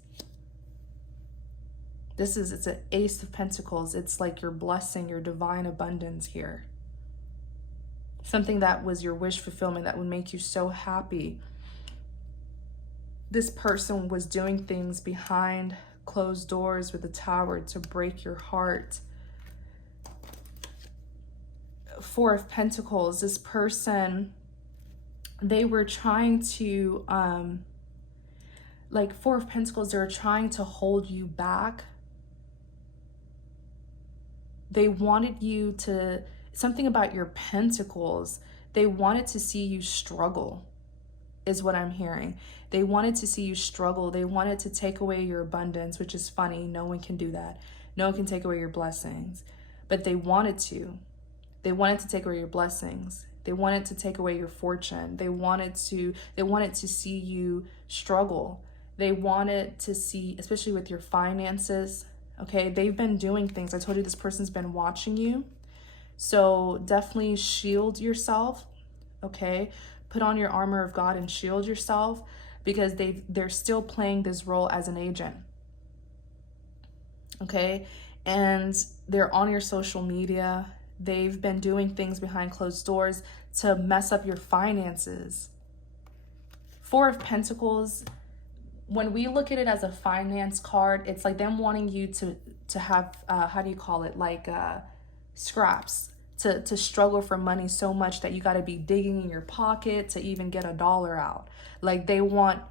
It's an Ace of Pentacles. It's like your blessing, your divine abundance here. Something that was your wish fulfillment that would make you so happy. This person was doing things behind closed doors with the Tower to break your heart. Four of Pentacles, this person, they were trying to, like Four of Pentacles, they were trying to hold you back. They wanted you to, something about your pentacles, they wanted to see you struggle, is what I'm hearing. They wanted to see you struggle. They wanted to take away your abundance, which is funny. No one can do that. No one can take away your blessings. But they wanted to. They wanted to take away your blessings. They wanted to take away your fortune. They wanted to see you struggle. They wanted to see, especially with your finances, okay? They've been doing things. I told you this person's been watching you. So definitely shield yourself, okay? Put on your armor of God and shield yourself, because they're still playing this role as an agent, okay? And they're on your social media. They've been doing things behind closed doors to mess up your finances. Four of Pentacles, when we look at it as a finance card, it's like them wanting you to have, how do you call it? Like scraps, to struggle for money so much that you got to be digging in your pocket to even get $1 out. Like they want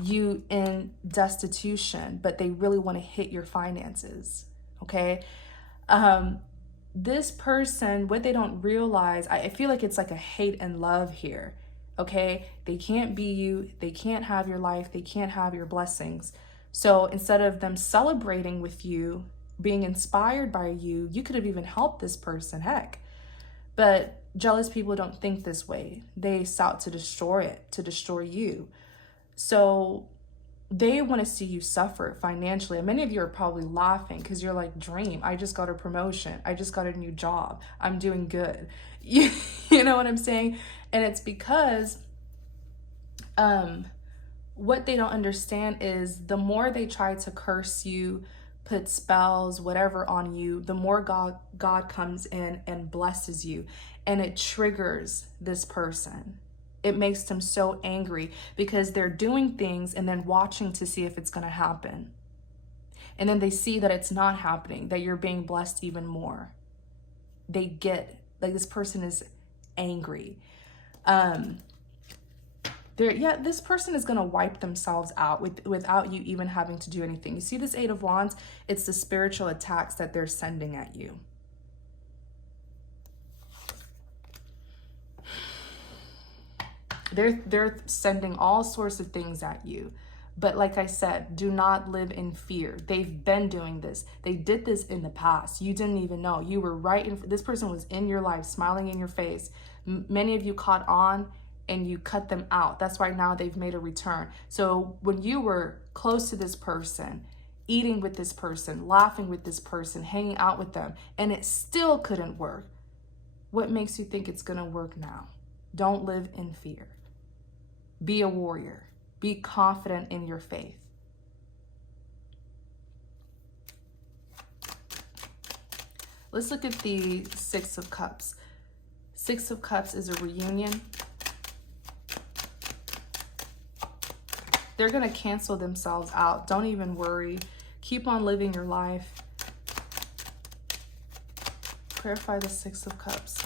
you in destitution, but they really want to hit your finances, okay? This person, what they don't realize, I feel like it's like a hate and love here, okay? They can't be you. They can't have your life. They can't have your blessings. So instead of them celebrating with you, being inspired by you, you could have even helped this person, heck. But jealous people don't think this way. They sought to destroy it, to destroy you. So they want to see you suffer financially. And many of you are probably laughing because you're like, dream, I just got a promotion. I just got a new job. I'm doing good. You know what I'm saying? And it's because what they don't understand is the more they try to curse you, put spells, whatever on you, the more God comes in and blesses you. And it triggers this person. It makes them so angry because they're doing things and then watching to see if it's going to happen. And then they see that it's not happening, that you're being blessed even more. They get, like, this person is angry. This person is going to wipe themselves out without you even having to do anything. You see this Eight of Wands? It's the spiritual attacks that they're sending at you. They're sending all sorts of things at you. But like I said, do not live in fear. They've been doing this. They did this in the past. You didn't even know. You were right in, this person was in your life, smiling in your face. Many of you caught on and you cut them out. That's why now they've made a return. So when you were close to this person, eating with this person, laughing with this person, hanging out with them, and it still couldn't work, what makes you think it's gonna work now? Don't live in fear. Be a warrior. Be confident in your faith. Let's look at the Six of Cups. Six of Cups is a reunion. They're going to cancel themselves out. Don't even worry. Keep on living your life. Clarify the Six of Cups.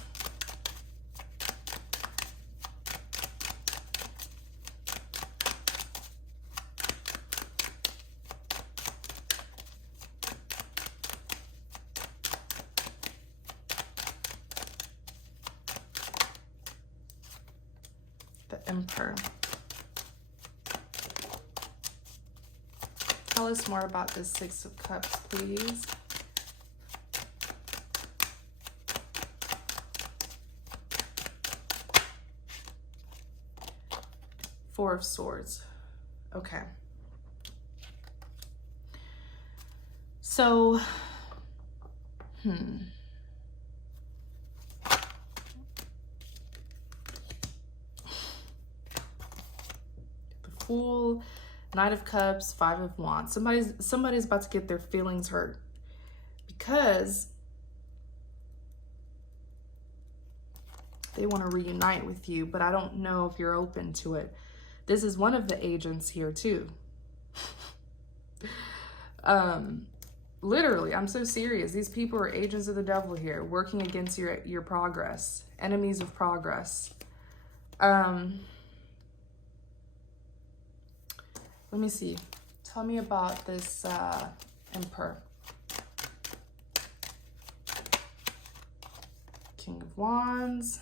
The Emperor. Tell us more about this Six of Cups, please. Four of Swords. Okay. So, Fool, Knight of Cups, Five of Wands. Somebody's about to get their feelings hurt because they want to reunite with you, but I don't know if you're open to it. This is one of the agents here too. Literally, I'm so serious. These people are agents of the devil here, working against your progress, enemies of progress. Let me see. Tell me about this Emperor. King of Wands.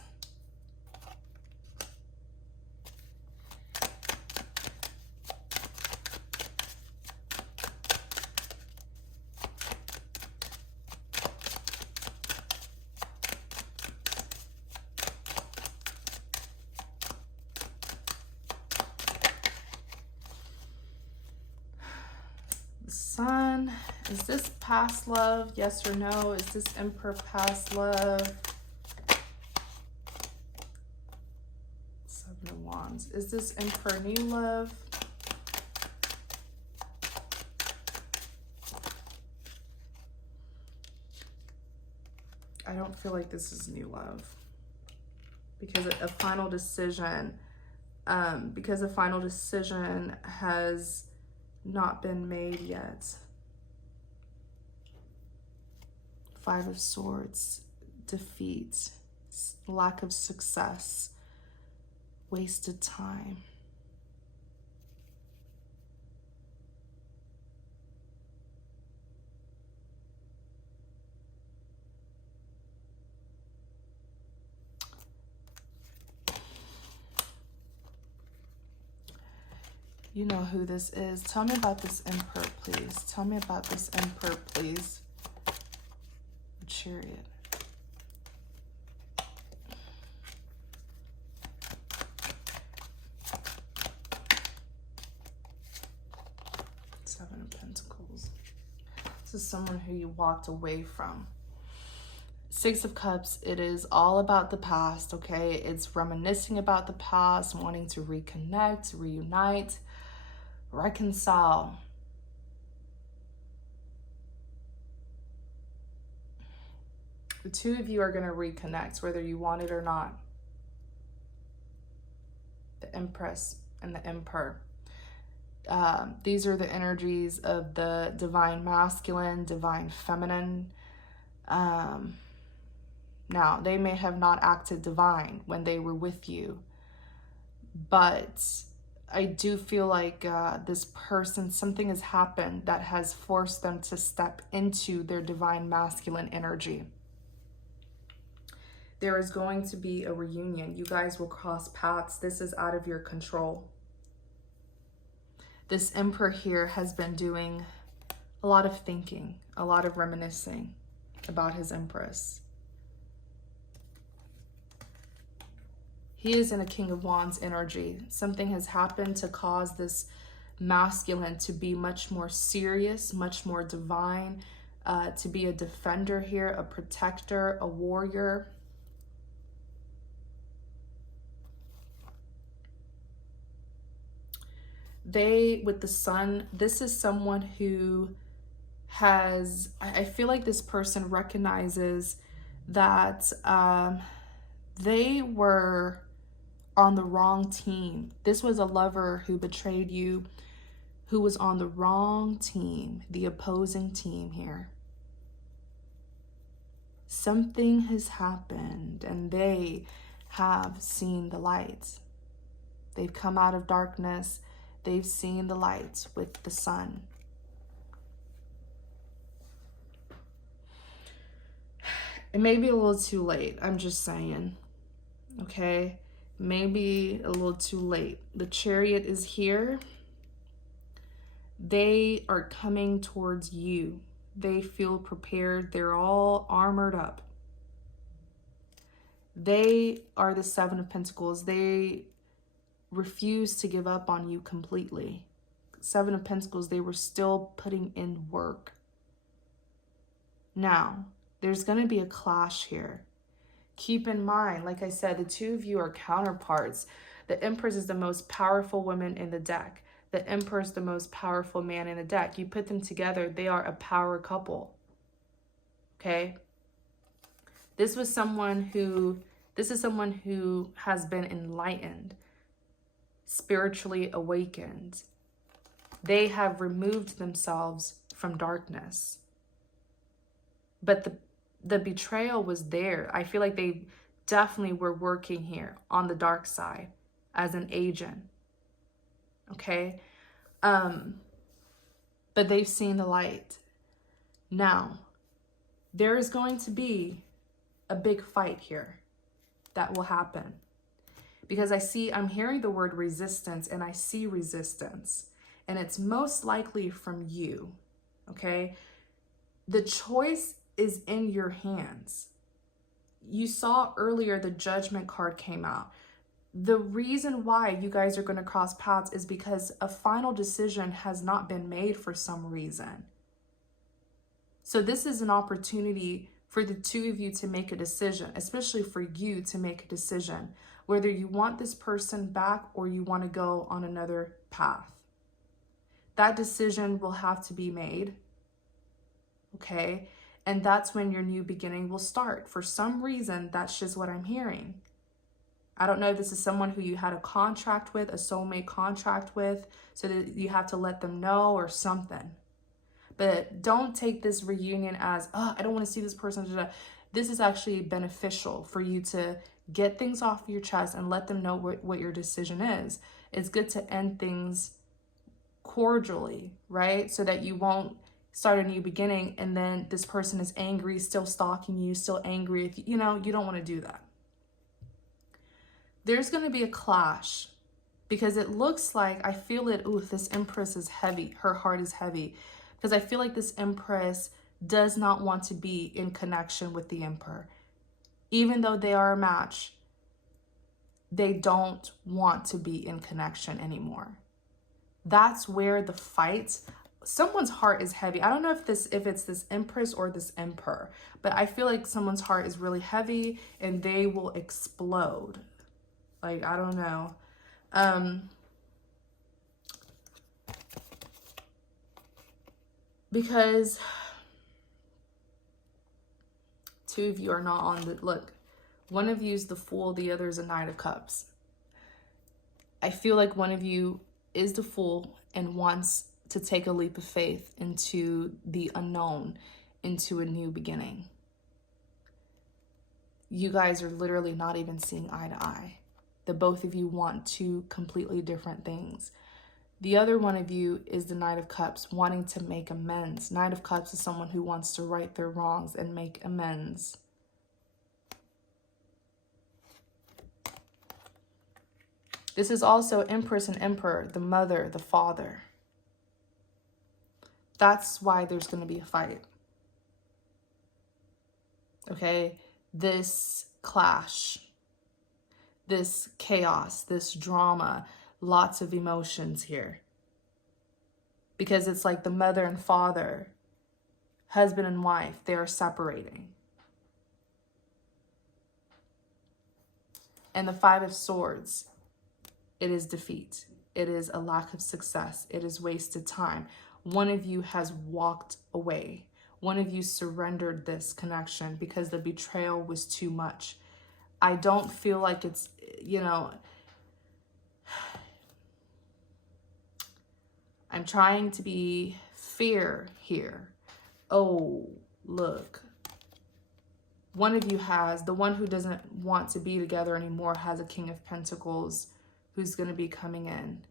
Sun. Is this past love? Yes or no? Is this Emperor past love? Seven of Wands. Is this Emperor new love? I don't feel like this is new love. Because a final decision, has not been made yet. Five of Swords, defeat, lack of success, wasted time. You know who this is. Tell me about this Emperor, please. Tell me about this Emperor, please. The Chariot. Seven of Pentacles. This is someone who you walked away from. Six of Cups, it is all about the past, okay? It's reminiscing about the past, wanting to reconnect, reunite, reconcile. The two of you are going to reconnect, whether you want it or not. The Empress and the Emperor. These are the energies of the divine masculine, divine feminine. Now, they may have not acted divine when they were with you, but I do feel like this person, something has happened that has forced them to step into their divine masculine energy. There is going to be a reunion. You guys will cross paths. This is out of your control. This Emperor here has been doing a lot of thinking, a lot of reminiscing about his Empress. He is in a King of Wands energy. Something has happened to cause this masculine to be much more serious, much more divine, to be a defender here, a protector, a warrior. With the Sun, this is someone who has, I feel like this person recognizes that they were on the wrong team. This was a lover who betrayed you, who was on the wrong team, the opposing team here. Something has happened and they have seen the light. They've come out of darkness. They've seen the light with the Sun. It may be a little too late. I'm just saying. Okay? Maybe a little too late. The Chariot is here. They are coming towards you. They feel prepared. They're all armored up. They are the Seven of Pentacles. They refuse to give up on you completely. Seven of Pentacles, they were still putting in work. Now, there's going to be a clash here. Keep in mind, like I said, the two of you are counterparts. The Empress is the most powerful woman in the deck. The Emperor is the most powerful man in the deck. You put them together, they are a power couple. Okay? This is someone who has been enlightened, spiritually awakened. They have removed themselves from darkness. But the betrayal was there. I feel like they definitely were working here on the dark side as an agent. Okay? But they've seen the light. Now, there is going to be a big fight here that will happen. Because I'm hearing the word resistance, and I see resistance. And it's most likely from you. Okay? The choice is in your hands. You saw earlier the Judgment card came out. The reason why you guys are going to cross paths is because a final decision has not been made for some reason. So this is an opportunity for the two of you to make a decision, especially for you to make a decision, whether you want this person back or you want to go on another path. That decision will have to be made. Okay? And that's when your new beginning will start. For some reason, that's just what I'm hearing. I don't know if this is someone who you had a contract with, a soulmate contract with, so that you have to let them know or something. But don't take this reunion as, oh, I don't want to see this person. This is actually beneficial for you to get things off your chest and let them know what your decision is. It's good to end things cordially, right? So that you won't start a new beginning and then this person is angry, still stalking you, still angry. If you don't want to do that. There's going to be a clash because it looks like, I feel it, ooh, this Empress is heavy. Her heart is heavy because I feel like this Empress does not want to be in connection with the Emperor. Even though they are a match, they don't want to be in connection anymore. That's where the fight, someone's heart is heavy. I don't know if it's this Empress or this Emperor, but I feel like someone's heart is really heavy and they will explode. Like, I don't know. Because two of you are not on the, look, one of you is the Fool, the other is a Knight of Cups. I feel like one of you is the Fool and wants to take a leap of faith into the unknown, into a new beginning. You guys are literally not even seeing eye to eye. The both of you want two completely different things. The other one of you is the Knight of Cups, wanting to make amends. Knight of Cups is someone who wants to right their wrongs and make amends. This is also Empress and Emperor, the mother, the father. That's why there's going to be a fight. Okay? This clash, this chaos, this drama, lots of emotions here. Because it's like the mother and father, husband and wife, they are separating. And the Five of Swords, it is defeat. It is a lack of success. It is wasted time. One of you has walked away. One of you surrendered this connection because the betrayal was too much. I don't feel like it's, I'm trying to be fair here. Oh, look. One of you has, the one who doesn't want to be together anymore has a King of Pentacles who's going to be coming in.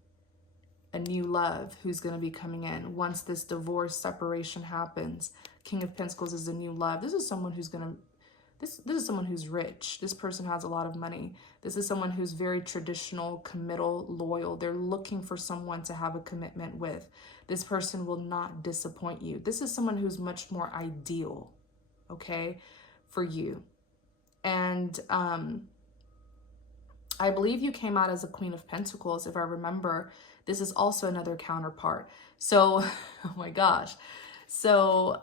A new love who's going to be coming in. Once this divorce separation happens, King of Pentacles is a new love. This is someone who's going to, this is someone who's rich. This person has a lot of money. This is someone who's very traditional, committal, loyal. They're looking for someone to have a commitment with. This person will not disappoint you. This is someone who's much more ideal, okay, for you. And I believe you came out as a Queen of Pentacles, if I remember. This is also another counterpart. So, oh my gosh. So,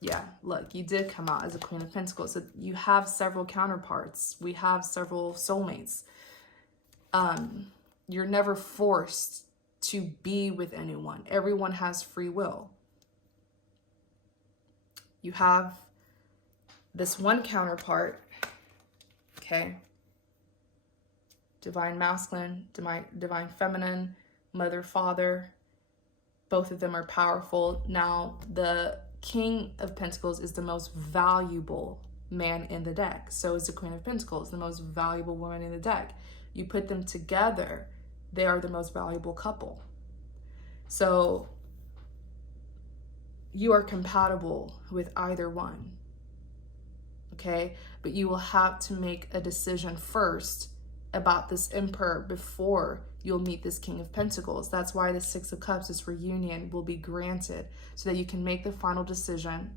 yeah, look, you did come out as a Queen of Pentacles. So you have several counterparts. We have several soulmates. You're never forced to be with anyone. Everyone has free will. You have this one counterpart, okay? Divine masculine, divine feminine, mother, father. Both of them are powerful. Now, the King of Pentacles is the most valuable man in the deck. So is the Queen of Pentacles, the most valuable woman in the deck. You put them together, they are the most valuable couple. So you are compatible with either one, okay? But you will have to make a decision first about this Emperor before you'll meet this King of Pentacles. That's why the Six of Cups, this reunion, will be granted so that you can make the final decision,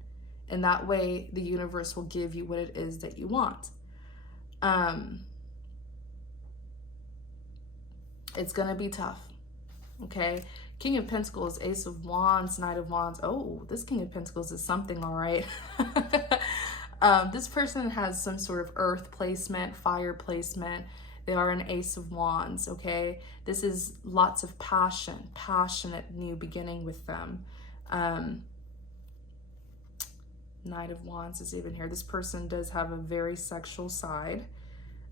and that way the universe will give you what it is that you want. It's gonna be tough, okay? King of Pentacles, Ace of Wands, Knight of Wands. Oh, this King of Pentacles is something, all right. This person has some sort of earth placement, fire placement. They are an Ace of Wands, okay? This is lots of passion, passionate new beginning with them. Knight of Wands is even here. This person does have a very sexual side.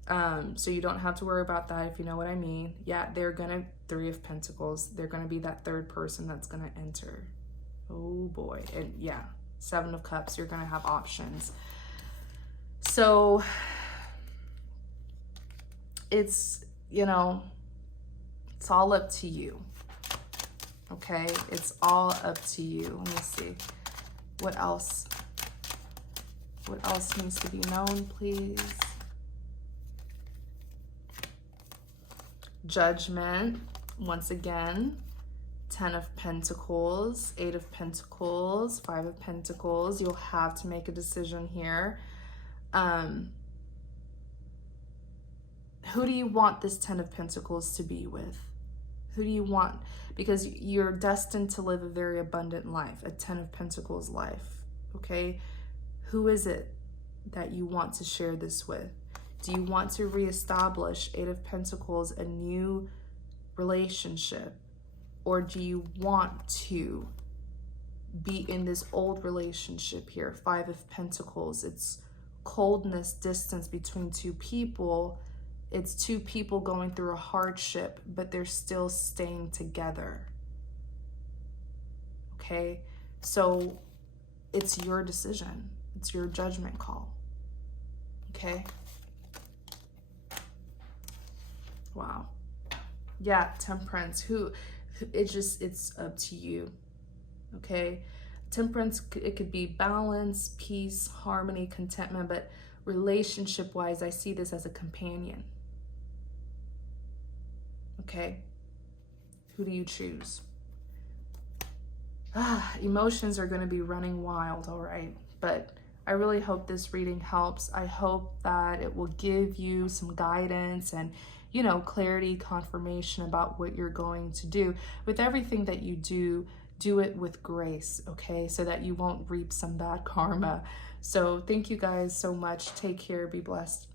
So you don't have to worry about that, if you know what I mean. Yeah, they're gonna, Three of Pentacles, they're gonna be that third person that's gonna enter. Oh boy. And yeah, Seven of Cups, you're gonna have options. So it's, you know, it's all up to you. Okay, it's all up to you. Let me see. What else? What else needs to be known, please? Judgment, once again. 10 of Pentacles, 8 of Pentacles, 5 of Pentacles. You'll have to make a decision here. Who do you want this 10 of Pentacles to be with? Who do you want? Because you're destined to live a very abundant life, a 10 of Pentacles life, okay? Who is it that you want to share this with? Do you want to reestablish, 8 of Pentacles, a new relationship? Or do you want to be in this old relationship here? 5 of Pentacles, it's coldness, distance between two people. It's two people going through a hardship, but they're still staying together. Okay? So it's your decision. It's your judgment call. Okay? Wow. Yeah, Temperance. It's up to you. Okay? Temperance, it could be balance, peace, harmony, contentment, but relationship-wise, I see this as a companion. Okay? Who do you choose? Emotions are going to be running wild, all right? But I really hope this reading helps. I hope that it will give you some guidance and, you know, clarity, confirmation about what you're going to do. With everything that you do, do it with grace, okay? So that you won't reap some bad karma. So thank you guys so much. Take care. Be blessed.